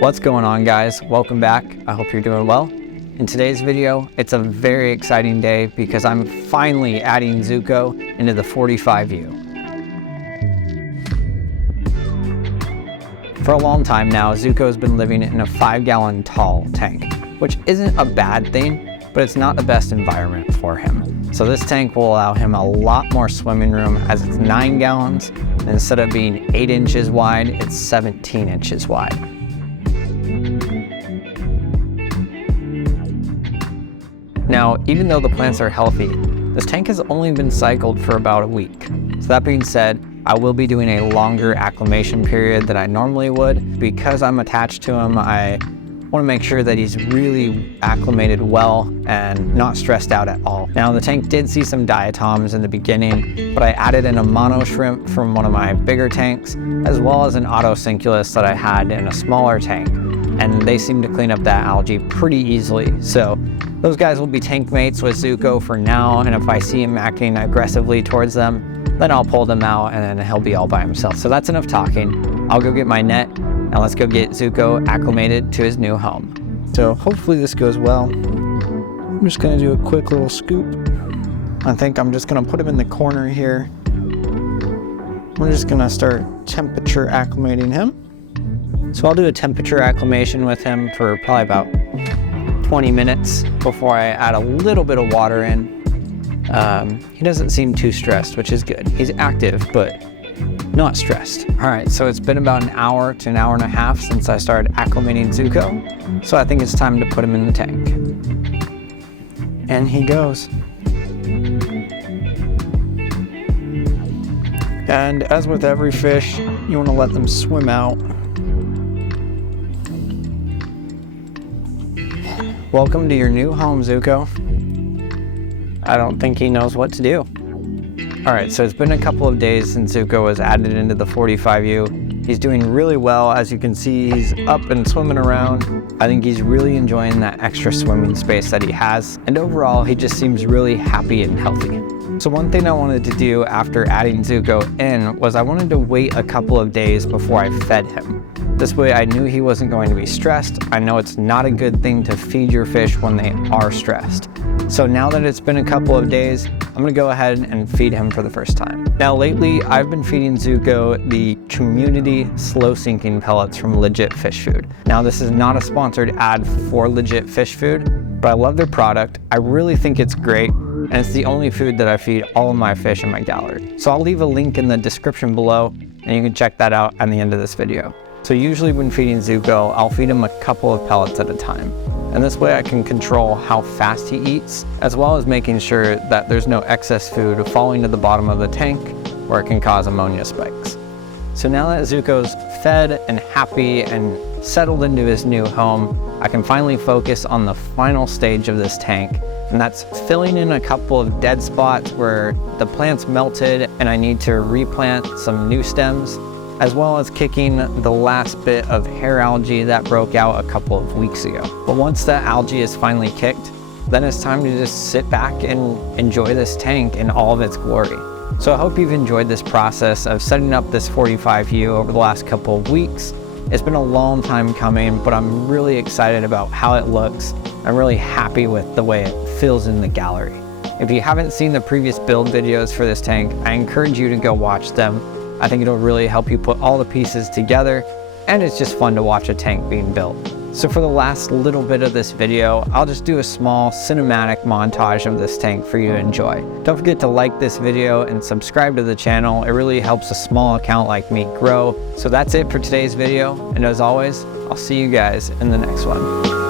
What's going on, guys? Welcome back. I hope you're doing well. In today's video, it's a very exciting day because I'm finally adding Zuko into the 45U. For a long time now, Zuko's been living in a 5-gallon tall tank, which isn't a bad thing, but it's not the best environment for him. So this tank will allow him a lot more swimming room as it's 9 gallons, and instead of being 8 inches wide, it's 17 inches wide. Now, even though the plants are healthy, this tank has only been cycled for about a week. So that being said, I will be doing a longer acclimation period than I normally would. Because I'm attached to him, I want to make sure that he's really acclimated well and not stressed out at all. Now, the tank did see some diatoms in the beginning, but I added in a mono shrimp from one of my bigger tanks, as well as an autocinculus that I had in a smaller tank. And they seem to clean up that algae pretty easily. So those guys will be tank mates with Zuko for now, and if I see him acting aggressively towards them, then I'll pull them out and then he'll be all by himself. So that's enough talking. I'll go get my net, and let's go get Zuko acclimated to his new home. So hopefully this goes well. I'm just gonna do a quick little scoop. I think I'm just gonna put him in the corner here. We're just gonna start temperature acclimating him. So I'll do a temperature acclimation with him for probably about 20 minutes before I add a little bit of water in. He doesn't seem too stressed, which is good. He's active, but not stressed. All right, so it's been about an hour to an hour and a half since I started acclimating Zuko. So I think it's time to put him in the tank. And he goes. And as with every fish, you want to let them swim out. Welcome to your new home, Zuko. I don't think he knows what to do. All right, so it's been a couple of days since Zuko was added into the 45U. He's doing really well. As you can see, he's up and swimming around. I think he's really enjoying that extra swimming space that he has. And overall, he just seems really happy and healthy. So one thing I wanted to do after adding Zuko in was I wanted to wait a couple of days before I fed him. This way I knew he wasn't going to be stressed. I know it's not a good thing to feed your fish when they are stressed. So now that it's been a couple of days, I'm gonna go ahead and feed him for the first time. Now lately, I've been feeding Zuko the community slow sinking pellets from Legit Fish Food. Now this is not a sponsored ad for Legit Fish Food, but I love their product. I really think it's great, and it's the only food that I feed all of my fish in my gallery. So I'll leave a link in the description below, and you can check that out at the end of this video. So usually when feeding Zuko, I'll feed him a couple of pellets at a time. And this way I can control how fast he eats, as well as making sure that there's no excess food falling to the bottom of the tank where it can cause ammonia spikes. So now that Zuko's fed and happy and settled into his new home, I can finally focus on the final stage of this tank, and that's filling in a couple of dead spots where the plants melted and I need to replant some new stems, as well as kicking the last bit of hair algae that broke out a couple of weeks ago. But once that algae is finally kicked, then it's time to just sit back and enjoy this tank in all of its glory. So I hope you've enjoyed this process of setting up this 45U over the last couple of weeks. It's been a long time coming, but I'm really excited about how it looks. I'm really happy with the way it feels in the gallery. If you haven't seen the previous build videos for this tank, I encourage you to go watch them. I think it'll really help you put all the pieces together, and it's just fun to watch a tank being built. So for the last little bit of this video, I'll just do a small cinematic montage of this tank for you to enjoy. Don't forget to like this video and subscribe to the channel. It really helps a small account like me grow. So that's it for today's video, and as always, I'll see you guys in the next one.